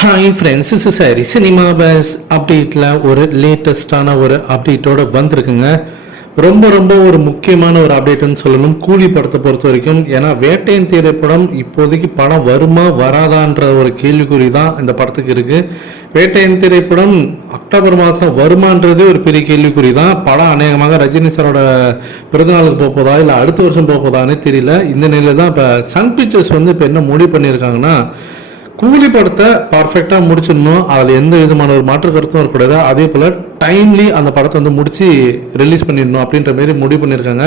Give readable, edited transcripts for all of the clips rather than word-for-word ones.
Hi friends, is சரி cinema base அப்டேட்டில் ஒரு லேட்டஸ்டான ஒரு அப்டேட்டோட வந்திருக்குங்க. ரொம்ப ரொம்ப ஒரு முக்கியமான ஒரு அப்டேட்டுன்னு சொல்லணும் கூலி படத்தை பொறுத்த வரைக்கும். ஏன்னா வேட்டையின் திரைப்படம் இப்போதைக்கு படம் வருமா வராதான்ற ஒரு கேள்விக்குறி தான் இந்த படத்துக்கு இருக்குது. வேட்டையின் திரைப்படம் அக்டோபர் மாதம் வருமானதே ஒரு பெரிய கேள்விக்குறி தான். படம் அநேகமாக ரஜினி சாரோட பிறந்தநாளுக்கு போக போதா இல்லை அடுத்த வருஷம் போக போதானே தெரியல. இந்த நிலையில் தான் இப்போ சன் பிக்சர்ஸ் இப்போ என்ன முடிவு பண்ணியிருக்காங்கன்னா, கூலி படத்தை பர்ஃபெக்டாக முடிச்சிடணும், அதில் எந்த விதமான ஒரு மாற்று கருத்தும் இருக்கக்கூடாது, அதே போல் டைம்லி அந்த படத்தை முடிச்சு ரிலீஸ் பண்ணிடணும் அப்படின்ற மாரி முடிவு பண்ணியிருக்காங்க.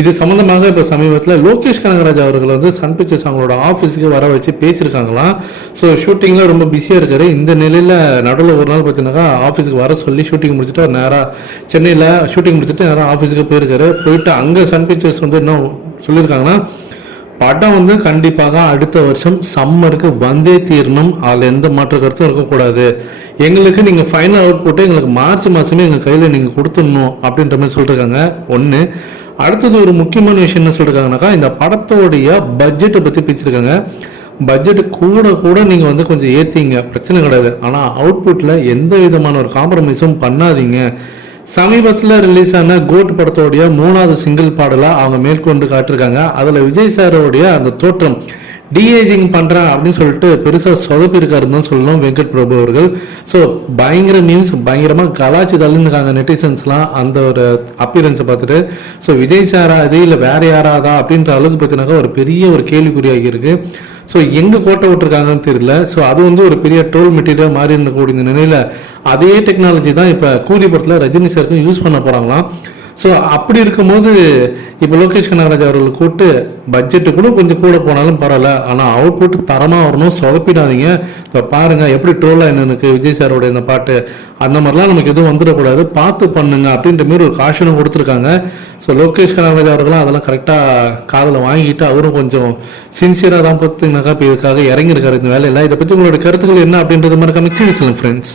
இது சம்மந்தமாக இப்போ சமீபத்தில் லோகேஷ் கனகராஜ் அவர்கள் சன் பிக்சர்ஸ் அவங்களோட ஆஃபீஸுக்கு வர வச்சு பேசியிருக்காங்களாம். ஸோ ஷூட்டிங்கில் ரொம்ப பிஸியாக இருக்காரு. இந்த நிலையில் நடுவில் ஒரு நாள் பார்த்தீங்கன்னாக்கா ஆஃபீஸுக்கு வர சொல்லி ஷூட்டிங் முடிச்சுட்டு நேராக சென்னையில் ஷூட்டிங் முடிச்சுட்டு நேராக ஆஃபீஸுக்கு போயிட்டு அங்கே சன் பிக்சர்ஸ் என்ன சொல்லியிருக்காங்கன்னா, படம் கண்டிப்பாக அடுத்த வருஷம் சம்மருக்கு வந்தே தீரணும், அதில் எந்த மாற்று கருத்தும் இருக்கக்கூடாது, எங்களுக்கு நீங்கள் ஃபைனல் அவுட் போட்டு எங்களுக்கு மார்ச் மாதமே எங்கள் கையில் நீங்கள் கொடுத்துடணும் அப்படின்ற மாதிரி சொல்லியிருக்காங்க. ஒன்று. அடுத்தது ஒரு முக்கியமான விஷயம் என்ன சொல்லியிருக்காங்கனாக்கா, இந்த படத்தோடைய பட்ஜெட்டை பற்றி பேசியிருக்காங்க. பட்ஜெட்டு கூட நீங்கள் கொஞ்சம் ஏற்றிங்க, பிரச்சனை கிடையாது, ஆனால் அவுட்புட்டில் எந்த விதமான ஒரு காம்ப்ரமைஸும் பண்ணாதீங்க. சமீபத்தில் ரிலீஸ் ஆன கோட் படத்தோடைய 3வது சிங்கிள் பாடலாக அவங்க மேற்கொண்டு காட்டிருக்காங்க. அதில் விஜய் சாரோடைய அந்த தோற்றம் டிஏஜிங் பண்ணுறேன் அப்படின்னு சொல்லிட்டு பெருசாக சொதப்பிருக்காருன்னு தான் சொல்லணும் வெங்கட் பிரபு அவர்கள். ஸோ பயங்கர மீன்ஸ் பயங்கரமாக கலாச்சி தள்ளினுக்காங்க நெட்டிசன்ஸ்லாம் அந்த ஒரு அப்பியரன்ஸை பார்த்துட்டு. ஸோ விஜய் சாரா இது இல்லை வேற யாராதா அப்படின்ற அளவுக்கு பார்த்தீங்கன்னாக்கா ஒரு பெரிய ஒரு கேள்விக்குறியாகி இருக்கு. ஸோ எங்கே கோட்டை விட்டுருக்காங்கன்னு தெரியல. ஸோ அது ஒரு பெரிய ட்ரோல் மெட்டீரியல் மாறி இருக்கக்கூடிய நிலையில் அதே டெக்னாலஜி தான் இப்போ கூலி படத்தில் ரஜினி சாருக்கும் யூஸ் பண்ண போகிறாங்களாம். ஸோ அப்படி இருக்கும்போது இப்போ லோகேஷ் கனகராஜ் அவர்கள் கூப்பிட்டு பட்ஜெட்டு கொஞ்சம் கூட போனாலும் பரவாயில்ல, ஆனால் அவுட்புட் தரமாக வரணும், சொதப்பிடாதீங்க, இப்போ பாருங்கள் எப்படி ட்ரோலாக என்னன்னு விஜய் சாரோட இந்த பாட்டு அந்த மாதிரிலாம் நமக்கு எதுவும் வந்துடக்கூடாது, பார்த்து பண்ணுங்க அப்படின்ற மாரி ஒரு காஷனும் கொடுத்துருக்காங்க. ஸோ லோகேஷ் கனகராஜ் அவர்களும் அதெல்லாம் கரெக்டாக காதில் வாங்கிட்டு அவரும் கொஞ்சம் சின்சியராக தான் பார்த்தீங்கன்னாக்கா இப்போ இதுக்காக இறங்கியிருக்காரு இந்த வேலையில். இதை பற்றி உங்களோட கருத்துக்கள் என்ன அப்படின்றது மாதிரி கீழே சொல்லுங்க ஃப்ரெண்ட்ஸ்.